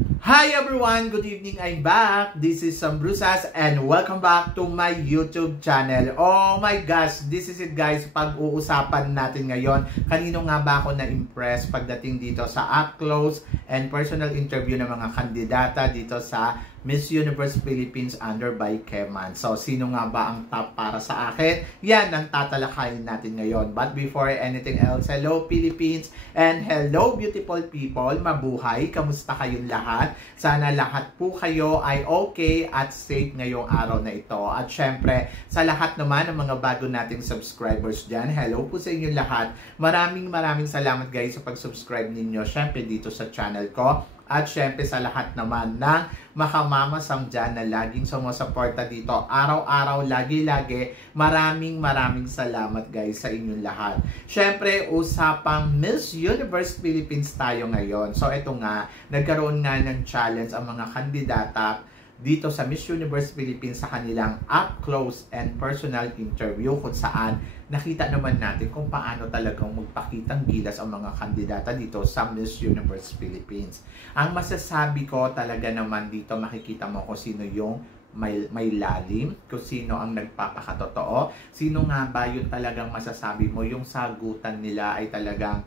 Hi everyone! Good evening! I'm back! This is Sam Brusas and welcome back to my YouTube channel. Oh my gosh! This is it guys, pag-uusapan natin ngayon. Kanino nga ba ako na-impress pagdating dito sa up-close and personal interview ng mga kandidata dito sa Miss Universe Philippines under by Keman. So, sino nga ba ang top para sa akin? Yan ang tatalakayin natin ngayon. But before anything else, hello Philippines and hello beautiful people. Mabuhay! Kamusta kayong lahat? Sana lahat po kayo ay okay at safe ngayong araw na ito. At syempre, sa lahat naman ng mga bago nating subscribers dyan, hello po sa inyo lahat. Maraming salamat guys sa pag-subscribe ninyo syempre dito sa channel ko. At syempre sa lahat naman ng makamamasang dyan na laging sumusuporta dito araw-araw, lagi-lagi. Maraming salamat guys sa inyong lahat. Syempre, usapang Miss Universe Philippines tayo ngayon. So ito nga, nagkaroon nga ng challenge ang mga kandidata dito sa Miss Universe Philippines sa kanilang up-close and personal interview kung saan nakita naman natin kung paano talagang magpakitang gilas ang mga kandidata dito sa Miss Universe Philippines. Ang masasabi ko talaga naman dito, makikita mo kung sino yung may lalim, kung sino ang nagpapakatotoo, sino nga ba yung talagang masasabi mo, yung sagutan nila ay talagang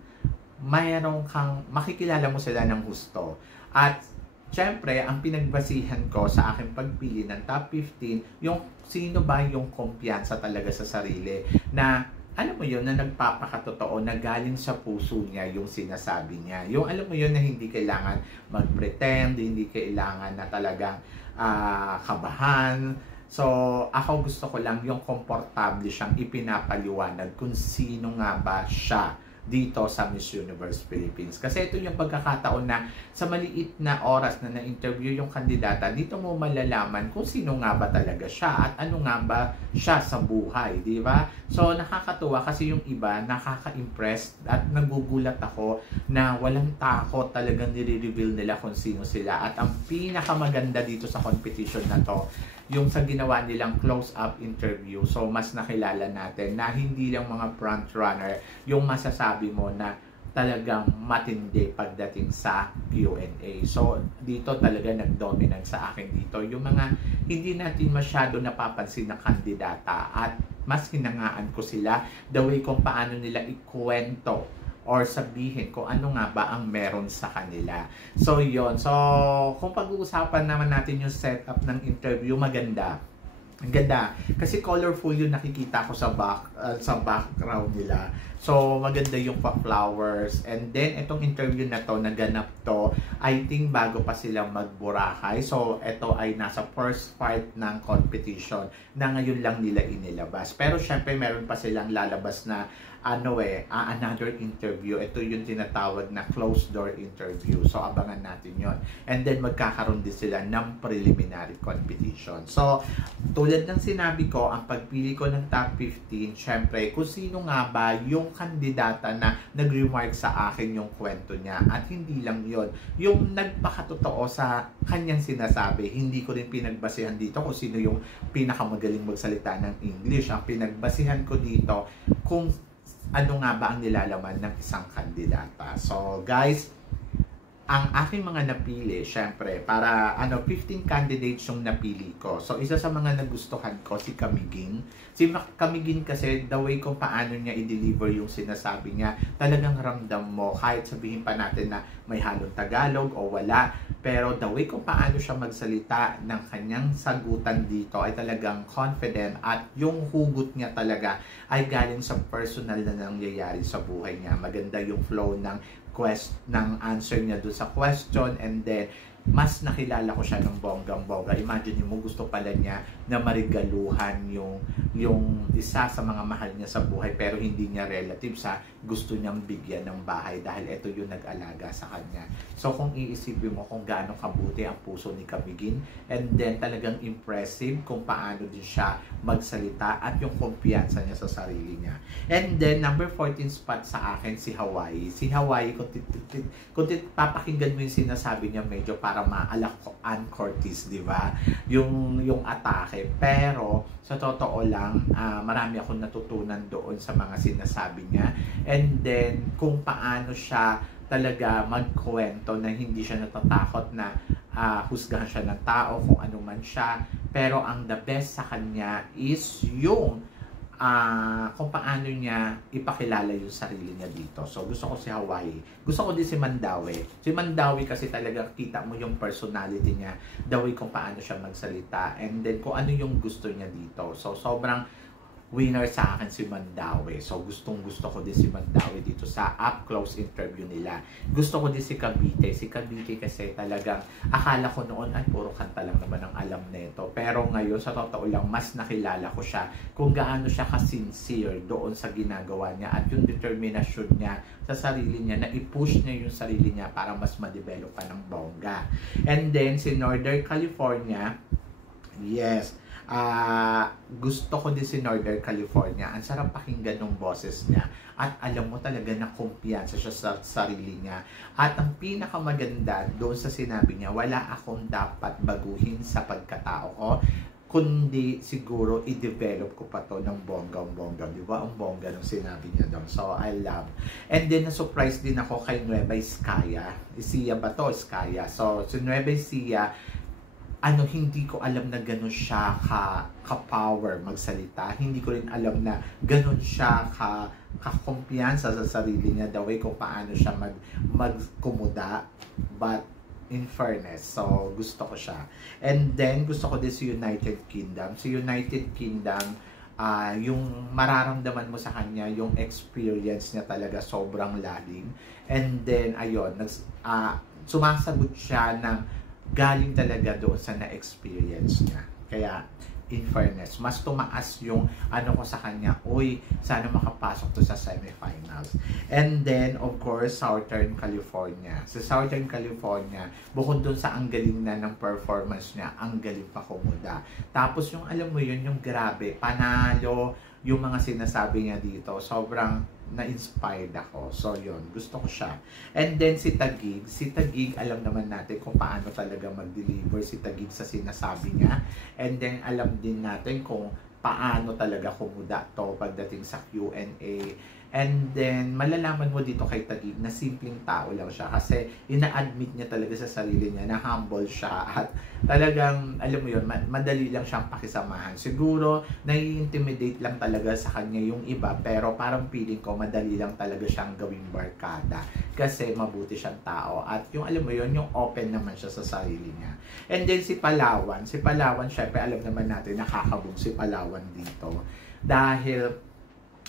mayroong kang, makikilala mo sila ng gusto. At siyempre, ang pinagbasihan ko sa aking pagpili ng top 15, yung sino ba yung kumpiyansa talaga sa sarili na, alam mo yun, na nagpapakatotoo, na galing sa puso niya yung sinasabi niya. Yung alam mo yun na hindi kailangan mag-pretend, hindi kailangan na talagang kabahan. So, ako gusto ko lang yung komportable siyang ipinapaliwanag kung sino nga ba siya dito sa Miss Universe Philippines. Kasi ito yung pagkakataon na sa maliit na oras na na-interview yung kandidata, dito mo malalaman kung sino nga ba talaga siya at ano nga ba siya sa buhay, di ba? So, nakakatuwa kasi yung iba, nakaka-impress at nagugulat ako na walang takot talagang nire-reveal nila kung sino sila. At ang pinakamaganda dito sa competition na to, yung sa ginawa nilang close-up interview. So, mas nakilala natin na hindi lang mga front runner yung masasabi mo na talagang matindi pagdating sa Q&A. So, dito talaga nag-dominant sa akin dito. Yung mga hindi natin masyado napapansin na kandidata at mas hinangaan ko sila the way kung paano nila ikwento or sabihin kung ano nga ba ang meron sa kanila. So, yon. So, kung pag-uusapan naman natin yung setup ng interview, maganda. Ang ganda. Kasi colorful yung nakikita ko sa background nila. So, maganda yung pa-flowers. And then, itong interview na to, naganap to, I think bago pa sila mag-Boracay. So, ito ay nasa first part ng competition na ngayon lang nila inilabas. Pero, syempre, meron pa silang lalabas na another interview. Ito yung tinatawag na closed door interview. So, abangan natin yon. And then, magkakaroon din sila ng preliminary competition. So, tulad ng sinabi ko, ang pagpili ko ng top 15, syempre, kung sino nga ba yung kandidata na nag-remark sa akin yung kwento niya. At hindi lang yon, yung nagpakatotoo sa kanyang sinasabi. Hindi ko rin pinagbasihan dito kung sino yung pinakamagaling magsalita ng English. Ang pinagbasihan ko dito kung ano nga ba ang nilalaman ng isang kandidata. So, guys, ang aking mga napili, syempre, para 15 candidates yung napili ko. So, isa sa mga nagustuhan ko, si Camiguin. Si Camiguin kasi, the way kung paano niya i-deliver yung sinasabi niya, talagang ramdam mo, kahit sabihin pa natin na may halong Tagalog o wala, pero the way kung paano siya magsalita ng kanyang sagutan dito ay talagang confident at yung hugot niya talaga ay galing sa personal na nangyayari sa buhay niya. Maganda yung flow ng answer niya doon sa question, and then mas nakilala ko siya ng bonggang-bongga. Imagine mo, gusto pala niya na marigaluhan yung isa sa mga mahal niya sa buhay, pero hindi niya relative sa gusto niyang bigyan ng bahay dahil ito yung nag-alaga sa kanya. So, kung iisipin mo kung gaano kabuti ang puso ni Camiguin, and then talagang impressive kung paano din siya magsalita at yung kumpiyansa niya sa sarili niya. And then, number 14 spot sa akin, si Hawaii. Si Hawaii, kung papakinggan mo yung sinasabi niya, medyo para maalak ko Ann Curtis, di ba? Yung atake. Pero, sa totoo lang, marami akong natutunan doon sa mga sinasabi niya. And then, kung paano siya talaga magkwento na hindi siya natatakot na husgahan siya ng tao kung ano man siya. Pero ang the best sa kanya is yung kung paano niya ipakilala yung sarili niya dito. So, gusto ko si Hawaii. Gusto ko din si Mandawi. Si Mandawi kasi talaga kita mo yung personality niya, the way kung paano siya magsalita, and then kung ano yung gusto niya dito. So, sobrang winner sa akin si Mandawi. So, gusto ko din si Mandawi dito sa up-close interview nila. Gusto ko din si Cavite. Si Cavite kasi talagang akala ko noon ay puro kanta lang naman ang alam nito. Pero ngayon, sa totoo lang, mas nakilala ko siya kung gaano siya ka-sincere doon sa ginagawa niya at yung determinasyon niya sa sarili niya na i-push niya yung sarili niya para mas ma-develop pa ng bongga. And then, si Northern California, yes, gusto ko din si Northern California. Ang sarap pakinggan ng boses niya. At alam mo talaga na kumpiyansa siya sa sarili niya. At ang pinakamaganda doon sa sinabi niya, wala akong dapat baguhin sa pagkatao ko, kundi siguro i-develop ko pa to ng bonggang-bongga. Di ba? Ang bongga ng sinabi niya doon. So, I love. And then, na-surprise din ako kay Nueva Ecija. Ecija ba to? Ecija. So, si Nueva Ecija, hindi ko alam na ganun siya ka-power magsalita. Hindi ko rin alam na ganun siya ka-kumpiyansa sa sarili niya, the way kung paano siya magkumuda. But, in fairness, so gusto ko siya. And then, gusto ko din si United Kingdom. Si United Kingdom, yung mararamdaman mo sa kanya, yung experience niya talaga sobrang lalim. And then, ayun, sumasagot siya ng galing talaga doon sa na-experience niya. Kaya, in fairness, mas tumaas yung ko sa kanya, uy, sana makapasok to sa semifinals. And then, of course, Southern California. Sa Southern California, bukod doon sa ang galing na ng performance niya, ang galing pa kumuda. Tapos yung, alam mo yun, yung grabe, panalo, yung mga sinasabi niya dito, sobrang na-inspired ako. So, yun. Gusto ko siya. And then, si Taguig, alam naman natin kung paano talaga mag-deliver si Taguig sa sinasabi niya. And then, alam din natin kung paano talaga kumuda to pagdating sa Q&A. And then, malalaman mo dito kay Taguig na simpleng tao lang siya kasi ina-admit niya talaga sa sarili niya na humble siya at talagang, alam mo yun, madali lang siyang pakisamahan. Siguro, nai-intimidate lang talaga sa kanya yung iba pero parang feeling ko madali lang talaga siyang gawing barkada kasi mabuti siyang tao at yung alam mo yun, yung open naman siya sa sarili niya. And then si Palawan, syempre alam naman natin nakakabog si Palawan dito dahil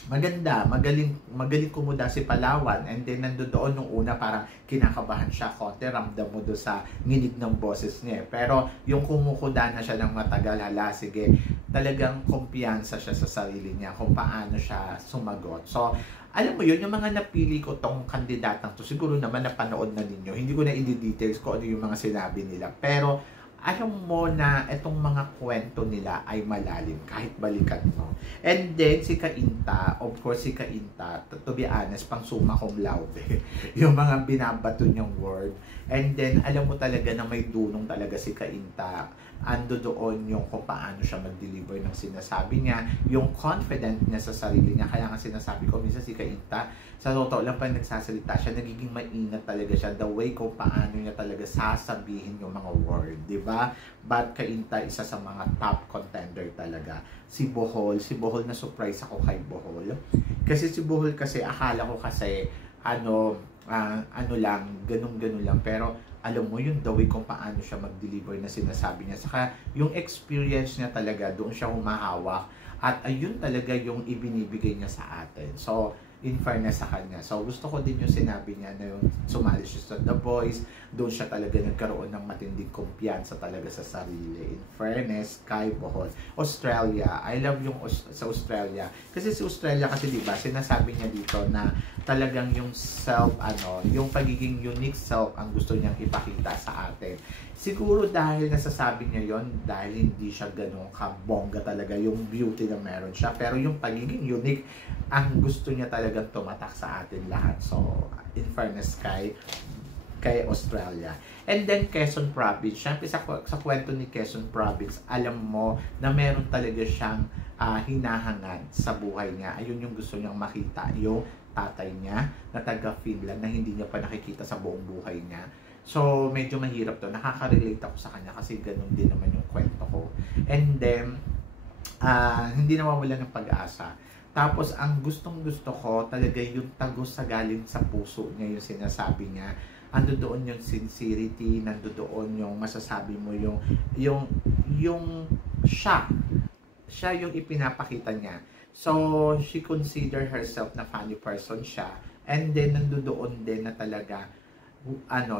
maganda, magaling kumuda si Palawan and then nandoon nung una parang kinakabahan siya konti, ramdam mo doon sa nginig ng boses niya. Pero yung kumukuda na siya ng matagal, sige, talagang kumpiyansa siya sa sarili niya kung paano siya sumagot. So, alam mo yun, yung mga napili ko tong kandidatang to, siguro naman napanood na ninyo. Hindi ko na i-details ko ano yung mga sinabi nila. Pero, alam mo na itong mga kwento nila ay malalim kahit balikan mo. And then, si Cainta, of course, si Cainta, to be honest, pang summa cum laude. Yung mga binabato niyang word. And then, alam mo talaga na may dunong talaga si Cainta. Ando doon yung kung paano siya mag-deliver ng sinasabi niya, yung confident niya sa sarili niya. Kaya nga sinasabi ko, minsan si Cainta, sa totoo lang pa nagsasalita siya, nagiging maingat talaga siya, the way kung paano niya talaga sasabihin yung mga word, di ba? But Cainta, isa sa mga top contender talaga. Si Bohol na surprise ako kay Bohol. Kasi si Bohol kasi, akala ko kasi, lang, ganun lang. Pero, alam mo yung the way kung paano siya mag-deliver na sinasabi niya. Saka yung experience niya talaga, doon siya humahawak. At ayun talaga yung ibinibigay niya sa atin. So, in fairness sa kanya. So, gusto ko din yung sinabi niya na yung sumali siya sa The Voice. Doon siya talaga nagkaroon ng matinding kumpiyansa talaga sa sarili. In fairness, kay Bohol. Australia. I love yung sa Australia. Kasi sa Australia kasi diba, sinasabi niya dito na talagang yung self, yung pagiging unique self ang gusto niyang ipakita sa atin. Siguro dahil nasasabi niya yon dahil hindi siya ganun kabongga talaga yung beauty na meron siya. Pero yung pagiging unique, ang gusto niya talagang tumatak sa atin lahat. So, in fairness kay Australia. And then, Quezon Province. Siyempre, sa kwento ni Quezon Province, alam mo na meron talaga siyang hinahangad sa buhay niya. Ayun yung gusto niyang makita. Yung tatay niya na taga Finland na hindi niya pa nakikita sa buong buhay niya. So, medyo mahirap to. Nakaka-relate ako sa kanya kasi ganun din naman yung kwento ko. And then, hindi nawawala ng pag-asa. Tapos, ang gustong-gusto ko talaga yung tagos sa galing sa puso niya, yung sinasabi niya. Ando doon yung sincerity, nando doon yung masasabi mo yung siya yung ipinapakita niya. So, she consider herself na funny person siya. And then, nando doon din na talaga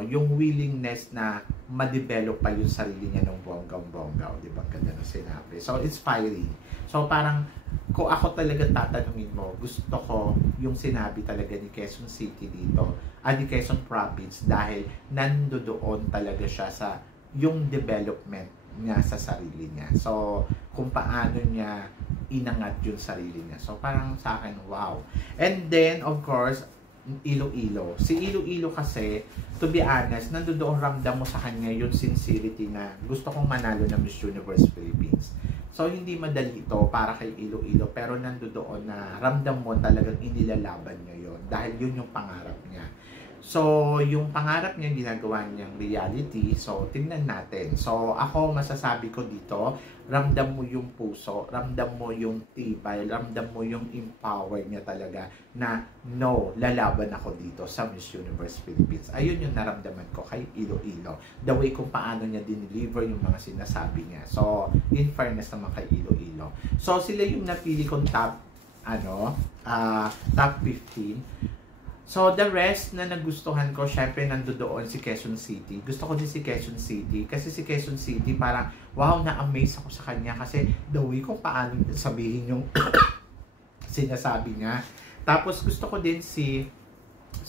yung willingness na ma-develop pa yung sarili niya ng bonggang-bonggaw, di ba? Ganda na sinabi. So, inspiring. So, parang, kung ako talaga tatanungin mo, gusto ko yung sinabi talaga ni Quezon City dito, ni Quezon Province, dahil nandoon talaga siya sa yung development niya sa sarili niya. So, kung paano niya inangat yung sarili niya. So, parang sa akin, wow. And then, of course, Iloilo. Si Iloilo kasi, to be honest, nandoon ramdam mo sa kanya yung sincerity na gusto kong manalo ng Miss Universe Philippines. So, hindi madali ito para kay Iloilo, pero nandoon na ramdam mo talagang inilalaban niya yun dahil yun yung pangarap niya. So, yung pangarap niya, ginagawa niyang reality. So, tingnan natin. So, ako masasabi ko dito, ramdam mo yung puso, ramdam mo yung tibay, ramdam mo yung empower niya talaga na no, lalaban ako dito sa Miss Universe Philippines. Ayun yung naramdaman ko kay Iloilo. The way kung paano niya dineliver yung mga sinasabi niya. So, in fairness naman kay Iloilo. So, sila yung napili kong top 15. So, the rest na nagustuhan ko, syempre nandoon si Quezon City. Gusto ko din si Quezon City. Kasi si Quezon City, parang, wow, na-amaze ako sa kanya. Kasi the way kung paano sabihin yung sinasabi niya. Tapos, gusto ko din si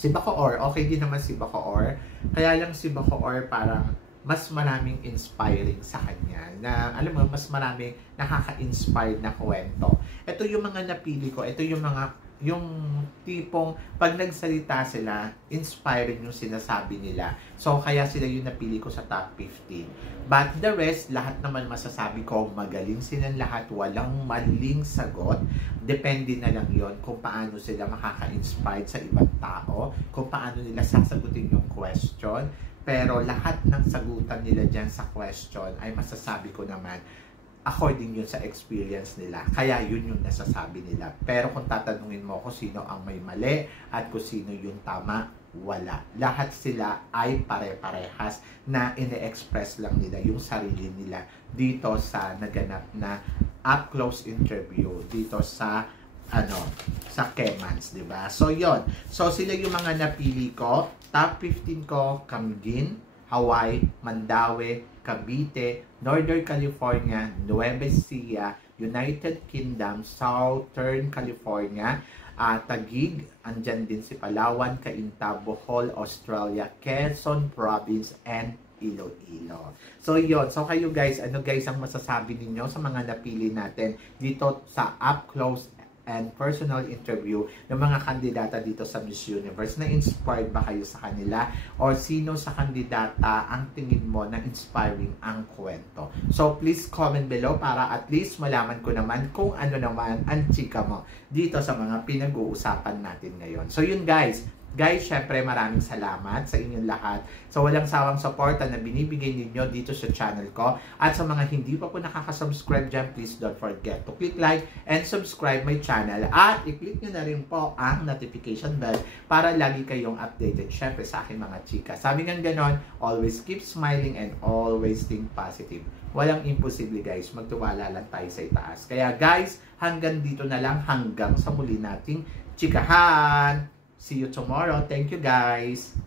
Bacoor. Okay din naman si Bacoor. Kaya lang si Bacoor, parang, mas maraming inspiring sa kanya. Na, alam mo, mas maraming nakaka-inspired na kwento. Ito yung mga napili ko. Ito yung tipong pag nagsalita sila, inspiring yung sinasabi nila. So, kaya sila yung napili ko sa top 15. But the rest, lahat naman masasabi ko, magaling silang lahat, walang maling sagot. Depende na lang yon kung paano sila makaka-inspired sa ibang tao, kung paano nila sasagutin yung question. Pero lahat ng sagutan nila dyan sa question ay masasabi ko naman, according yun sa experience nila. Kaya yun yung nasasabi nila. Pero kung tatanungin mo kung sino ang may mali at kung sino yung tama, wala. Lahat sila ay pare-parehas na ine-express lang nila yung sarili nila dito sa naganap na up-close interview dito sa sa Kemans, di ba? So, yon. So, sila yung mga napili ko. Top 15 ko, Camguin, Hawaii, Mandaue, Cavite, Northern California, Nueva Ecija, United Kingdom, Southern California, Taguig, andyan din si Palawan, Cainta, Bohol, Australia, Quezon Province, and Iloilo. So, yun. So, kayo guys, ano guys ang masasabi ninyo sa mga napili natin dito sa up close and personal interview ng mga kandidata dito sa Miss Universe? Na-inspired ba kayo sa kanila? Or sino sa kandidata ang tingin mo na inspiring ang kwento? So, please comment below para at least malaman ko naman kung ano naman ang chika mo dito sa mga pinag-uusapan natin ngayon. So, yun guys. Guys, syempre maraming salamat sa inyong lahat sa walang sawang suporta na binibigay ninyo dito sa channel ko. At sa mga hindi pa po nakaka-subscribe dyan, please don't forget to click like and subscribe my channel. At i-click nyo na rin po ang notification bell para lagi kayong updated syempre sa aking mga chika. Sabi nga ganon, always keep smiling and always think positive. Walang imposible guys, magtiwala lang tayo sa itaas. Kaya guys, hanggang dito na lang, hanggang sa muli nating chikahan. See you tomorrow. Thank you guys.